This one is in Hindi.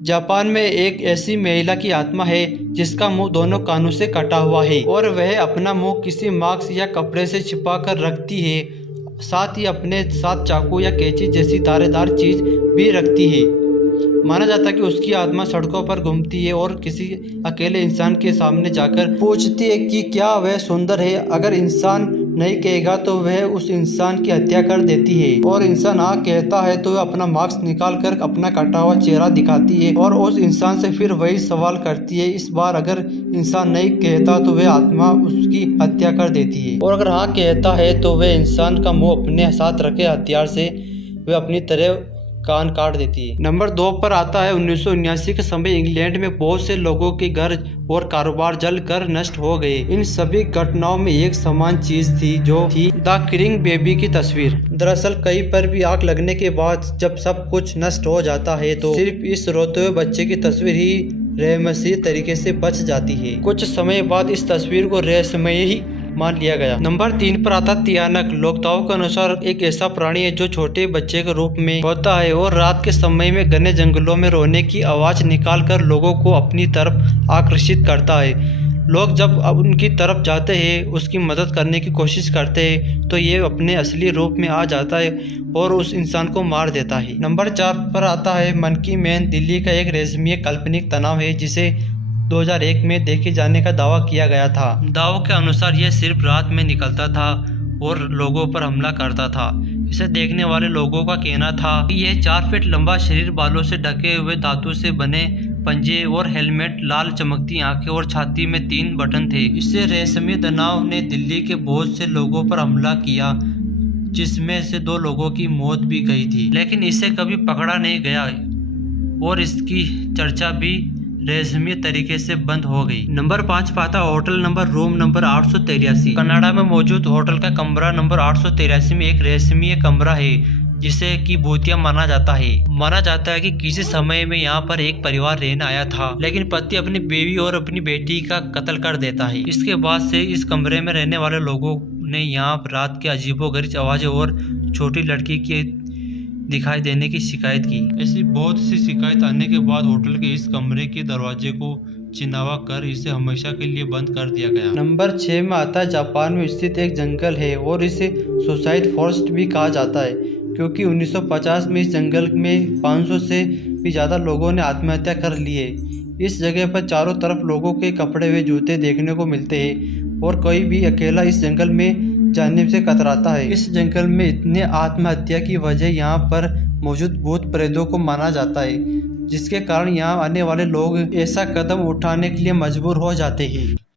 जापान में एक ऐसी महिला की आत्मा है जिसका मुंह दोनों कानों से कटा हुआ है और वह अपना मुंह किसी मास्क या कपड़े से छिपा कर रखती है। साथ ही अपने साथ चाकू या कैंची जैसी धारदार चीज भी रखती है। माना जाता है कि उसकी आत्मा सड़कों पर घूमती है और किसी अकेले इंसान के सामने जाकर पूछती है कि क्या वह सुंदर है। अगर इंसान नहीं कहेगा तो वह उस इंसान की हत्या कर देती है और इंसान हाँ कहता है तो वह अपना मास्क निकाल कर अपना कटा हुआ चेहरा दिखाती है और उस इंसान से फिर वही सवाल करती है। इस बार अगर इंसान नहीं कहता तो वह आत्मा उसकी हत्या कर देती है और अगर हाँ कहता है तो वह इंसान का मुंह अपने साथ रखे हथियार से वह अपनी तरह कान काट देती है। नंबर 2 पर आता है 1979 के समय इंग्लैंड में बहुत से लोगों के घर और कारोबार जल कर नष्ट हो गए। इन सभी घटनाओं में एक समान चीज थी जो थी द क्रिंग बेबी की तस्वीर। दरअसल कहीं पर भी आग लगने के बाद जब सब कुछ नष्ट हो जाता है तो सिर्फ इस रोते हुए बच्चे की तस्वीर ही रहमसी तरीके से बच जाती है। कुछ समय बाद इस तस्वीर को रहस्यमय ही मान लिया गया। नंबर 3 पर आता तियानक। लोकताओं के अनुसार एक ऐसा प्राणी है जो छोटे बच्चे के रूप में होता है और रात के समय में घने जंगलों में रोने की आवाज निकालकर लोगों को अपनी तरफ आकर्षित करता है। लोग जब अब उनकी तरफ जाते हैं, उसकी मदद करने की कोशिश करते हैं तो ये अपने असली रूप में आ जाता है और उस इंसान को मार देता है। नंबर 4 पर आता है मंकी मैन। दिल्ली का एक रहस्यमय काल्पनिक तनाव है जिसे 2001 में देखे जाने का दावा किया गया था। दावों के अनुसार यह सिर्फ रात में निकलता था और लोगों पर हमला करता था। इसे देखने वाले लोगों का कहना था कि यह 4 फीट लंबा शरीर, बालों से ढके हुए धातु से बने पंजे और हेलमेट, लाल चमकती आंखें और छाती में 3 बटन थे। इससे रहस्यमय तनाव ने दिल्ली के बहुत से लोगों पर हमला किया जिसमें से 2 लोगों की मौत भी गई थी, लेकिन इसे कभी पकड़ा नहीं गया और इसकी चर्चा भी रहस्यमय तरीके से बंद हो गई। नंबर 5 पाता hotel number room number 883। Canada में मौजूद होटल का कमरा नंबर 883 में एक रहस्यमय कमरा है जिसे कि भूतिया माना जाता है। माना जाता है कि किसी समय में यहाँ पर एक परिवार रहने आया था, लेकिन पति अपनी बीवी और अपनी बेटी का कत्ल कर देता है। इसके बाद से इस कमरे में रहने वाले लोगों ने यहाँ रात के अजीबोगरीब आवाजें और छोटी लड़की की दिखाई देने की शिकायत की। ऐसी बहुत सी शिकायत आने के बाद होटल के इस कमरे के दरवाजे को चिनावा कर इसे हमेशा के लिए बंद कर दिया गया। नंबर 6 में आता है जापान में स्थित एक जंगल है और इसे सुसाइड फॉरेस्ट भी कहा जाता है क्योंकि 1950 में इस जंगल में 500 से भी ज़्यादा लोगों ने आत्महत्या कर ली है। इस जगह पर चारों तरफ लोगों के कपड़े हुए जूते देखने को मिलते हैं और कोई भी अकेला इस जंगल में जाने से कतराता है। इस जंगल में इतने आत्महत्या की वजह यहाँ पर मौजूद भूत प्रेतों को माना जाता है, जिसके कारण यहाँ आने वाले लोग ऐसा कदम उठाने के लिए मजबूर हो जाते हैं।